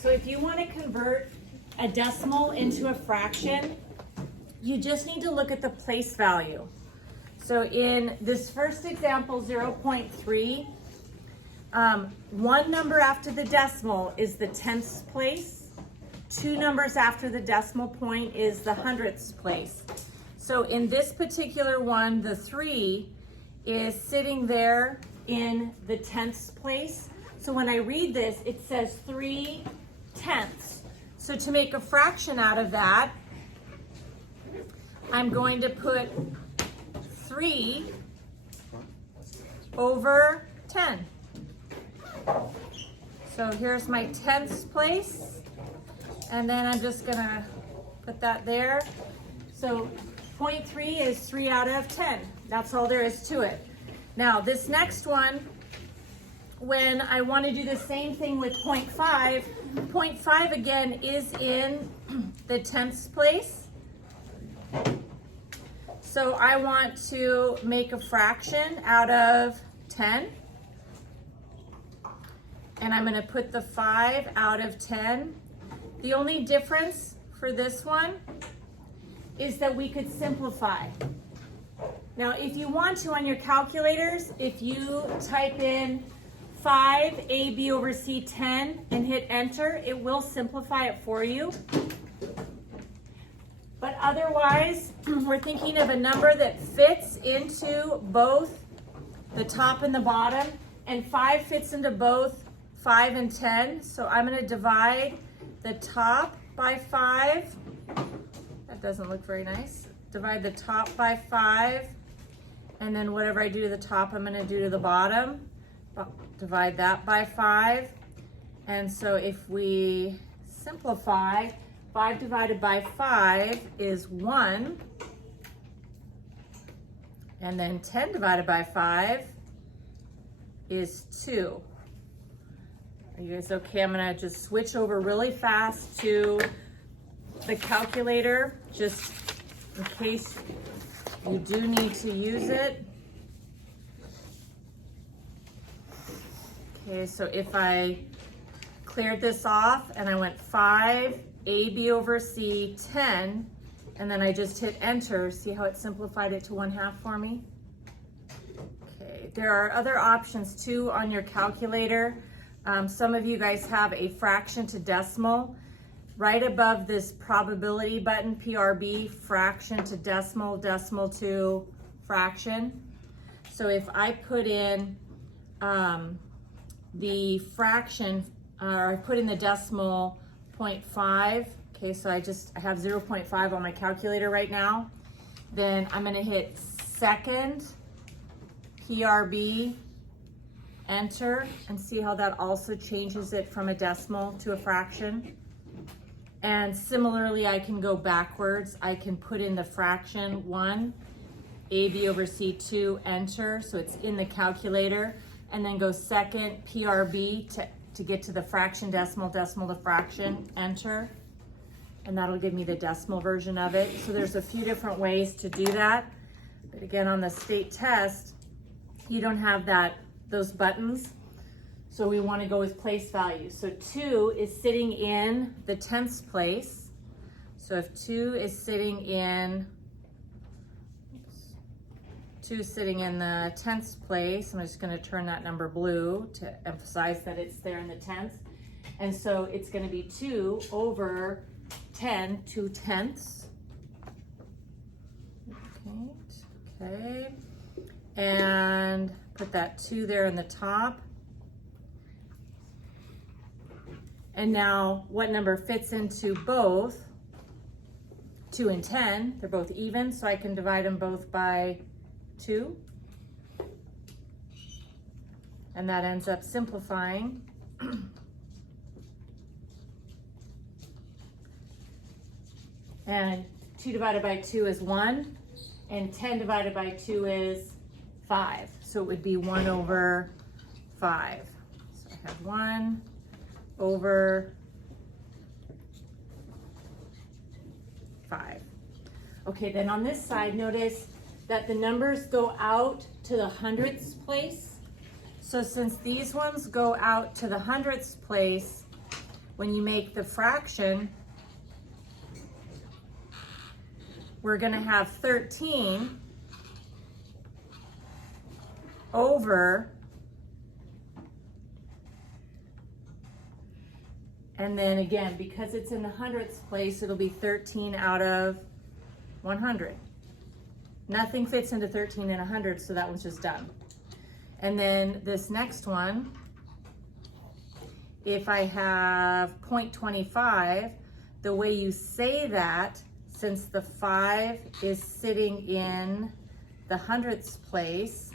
So if you want to convert a decimal into a fraction, you just need to look at the place value. So in this first example, 0.3, one number after the decimal is the tenths place. Two numbers after the decimal point is the hundredths place. So in this particular one, the 3 is sitting there in the tenths place. So when I read this, it says 3/10. So to make a fraction out of that, I'm going to put 3 over 10. So here's my tenths place, and then I'm just gonna put that there. So 0.3 is 3 out of 10. That's all there is to it. Now this next one, when I want to do the same thing with 0.5, 0.5 again is in the tenths place. So I want to make a fraction out of 10. And I'm going to put the 5 out of 10. The only difference for this one is that we could simplify. Now, if you want to on your calculators, if you type in 5ab over c 10 and hit enter, it will simplify it for you. But otherwise, we're thinking of a number that fits into both the top and the bottom, and 5 fits into both 5 and 10. So I'm going to divide the top by 5. That doesn't look very nice. Divide the top by 5, and then whatever I do to the top, I'm going to do to the bottom. Divide that by 5. And so if we simplify, 5 divided by 5 is 1. And then 10 divided by 5 is 2. Are you guys okay? I'm gonna just switch over really fast to the calculator, just in case you do need to use it. Okay, so if I cleared this off and I went 5 AB over C 10, and then I just hit enter, see how it simplified it to 1/2 for me? Okay, there are other options too on your calculator. Some of you guys have a fraction to decimal. Right above this probability button, PRB, fraction to decimal, decimal to fraction. So if I put in the fraction, or I put in the decimal 0.5, okay, so I have 0.5 on my calculator right now. Then I'm gonna hit second, PRB, enter, and see how that also changes it from a decimal to a fraction. And similarly, I can go backwards. I can put in the fraction 1, AB over C2, enter, so it's in the calculator, and then go second, PRB, to get to the fraction, decimal, decimal to fraction, enter, and that'll give me the decimal version of it. So there's a few different ways to do that. But again, on the state test, you don't have those buttons. So we want to go with place value. So 2 is sitting in the tenths place. So if 2 is sitting in, 2 is sitting in the tenths place, I'm just going to turn that number blue to emphasize that it's there in the tenths. And so it's going to be 2 over 10 2/10. Okay. And put that 2 there in the top. And now what number fits into both 2 and 10? They're both even, so I can divide them both by 2. And that ends up simplifying. And 2 divided by 2 is 1, and 10 divided by 2 is 5. So it would be 1 over 5. So I have 1 over 5. Okay, then on this side, notice that the numbers go out to the hundredths place. So since these ones go out to the hundredths place, when you make the fraction, we're gonna have 13 over, and then again, because it's in the hundredths place, it'll be 13 out of 100. Nothing fits into 13 and 100, so that one's just done. And then this next one, if I have 0.25, the way you say that, since the 5 is sitting in the hundredths place,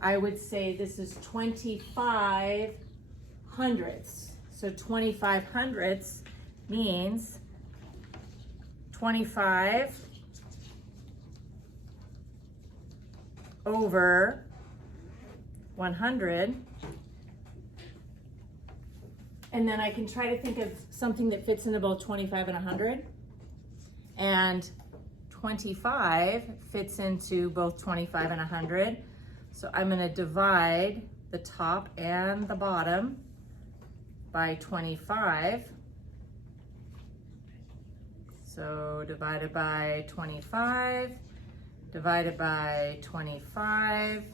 I would say this is 25 hundredths. So 25 hundredths means 25 over 100. And then I can try to think of something that fits into both 25 and 100. And 25 fits into both 25 and 100. So I'm going to divide the top and the bottom by 25. So divided by 25, divided by 25,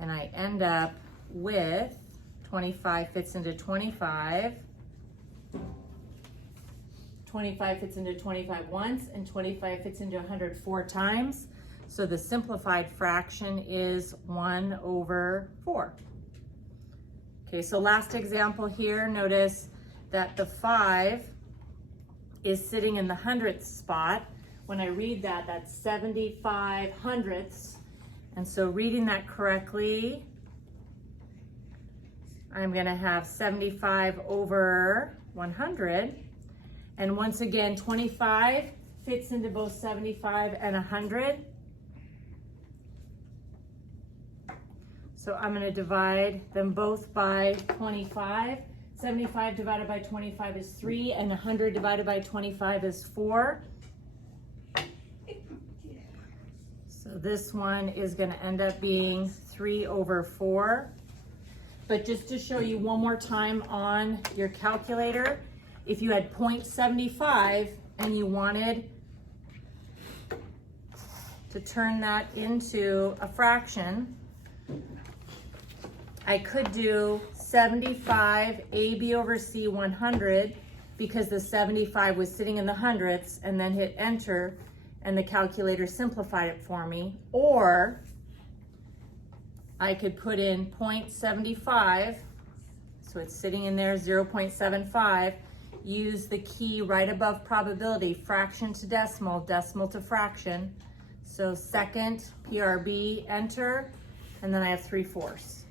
and I end up with 25 fits into 25. 25 fits into 25 once, and 25 fits into 100 4 times. So the simplified fraction is 1 over 4. Okay, so last example here, notice that the 5 is sitting in the hundredths spot. When I read that, that's 75 hundredths. And so reading that correctly, I'm gonna have 75 over 100. And once again, 25 fits into both 75 and 100. So I'm gonna divide them both by 25. 75 divided by 25 is 3, and 100 divided by 25 is 4. So this one is gonna end up being 3 over 4. But just to show you one more time on your calculator, if you had 0.75 and you wanted to turn that into a fraction, I could do 75 AB over C 100 because the 75 was sitting in the hundredths, and then hit enter and the calculator simplified it for me. Or I could put in 0.75, so it's sitting in there, 0.75, use the key right above probability, fraction to decimal, decimal to fraction. So second, PRB, enter, and then I have 3/4.